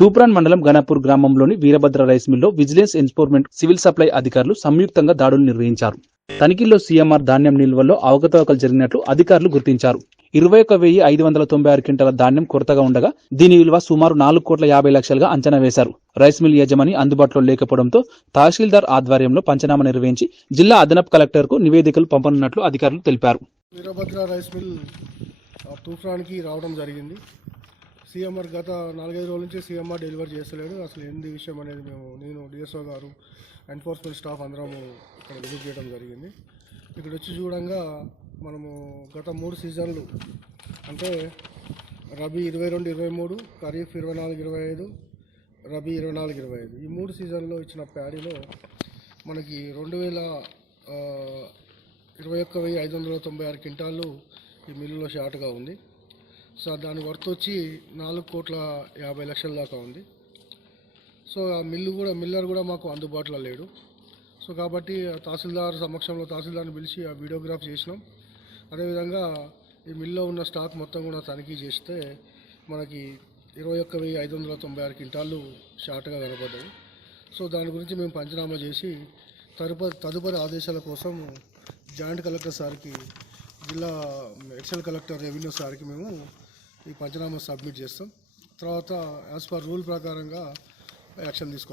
తూప్రాన్ మండలం గణపూర్ గ్రామంలోని వీరభద్ర రైస్ మిల్లో విజిలెన్స్ ఎన్ఫోర్స్మెంట్ సివిల్ సప్లై అధికారులు సంయుక్తంగా దాడులు నిర్వహించారు. తనిఖీల్లో సీఎంఆర్ ధాన్యం నిల్వల్లో అవకతవకలు జరిగినట్లు అధికారులు గుర్తించారు. ఇరవై ఒక వెయ్యి ఐదు వందల తొంభై ఆరు క్వింటాల ధాన్యం కొరతగా ఉండగా దీని విలువ సుమారు నాలుగు కోట్ల యాభై లక్షలుగా అంచనా వేశారు. రైస్ మిల్ యజమాని అందుబాటులో లేకపోవడంతో తహసీల్దార్ ఆధ్వర్యంలో పంచనామా నిర్వహించి జిల్లా అదనపు కలెక్టర్కు నివేదికలు పంపనున్నట్లు అధికారులు తెలిపారు. వీరభద్ర రైస్ మిల్ రావడం జరిగింది. సీఎంఆర్ గత నాలుగైదు రోజుల నుంచి సీఎంఆర్ డెలివరీ చేస్తలేడు. అసలు ఏంది విషయం అనేది మేము నేను డిఎస్ఓ గారు ఎన్ఫోర్స్మెంట్ స్టాఫ్ అందరము ఇక్కడ విజిట్ చేయడం జరిగింది. ఇక్కడ వచ్చి చూడంగా మనము గత మూడు సీజన్లు అంటే రబీ ఇరవై రెండు ఇరవై మూడు ఖరీఫ్ ఇరవై నాలుగు ఇరవై ఐదు రబీ ఇరవై నాలుగు ఇరవై ఐదు. ఈ మూడు సీజన్లో ఇచ్చిన ప్యాడీలో మనకి రెండు వేల ఇరవై ఒక్క వెయ్యి ఐదు వందల తొంభై ఆరు క్వింటాలు ఈ మిల్లులో షార్ట్గా ఉంది. సార్ దాని వర్త్ వచ్చి నాలుగు కోట్ల యాభై లక్షల దాకా ఉంది. సో ఆ మిల్లు కూడా మిల్లర్ కూడా మాకు అందుబాటులో లేడు. సో కాబట్టి ఆ తహసీల్దార్ సమక్షంలో తహసీల్దార్ని పిలిచి ఆ వీడియోగ్రాఫ్ చేసినాం. అదేవిధంగా ఈ మిల్లో ఉన్న స్టాక్ మొత్తం కూడా తనిఖీ చేస్తే మనకి ఇరవై ఒక్క వెయ్యి ఐదు వందల తొంభై ఆరు క్వింటాలు షార్ట్గా కనపడ్డాయి సో దాని గురించి మేము పంచనామా చేసి తదుపరి తదుపరి ఆదేశాల కోసం జాయింట్ కలెక్టర్ సార్కి జిల్లా ఎక్సెల్ కలెక్టర్ రెవెన్యూ సార్కి మేము ఈ పంచనామా సబ్మిట్ చేస్తాం. తర్వాత యాజ్ పర్ రూల్ ప్రకారంగా యాక్షన్ తీసుకోవాలి.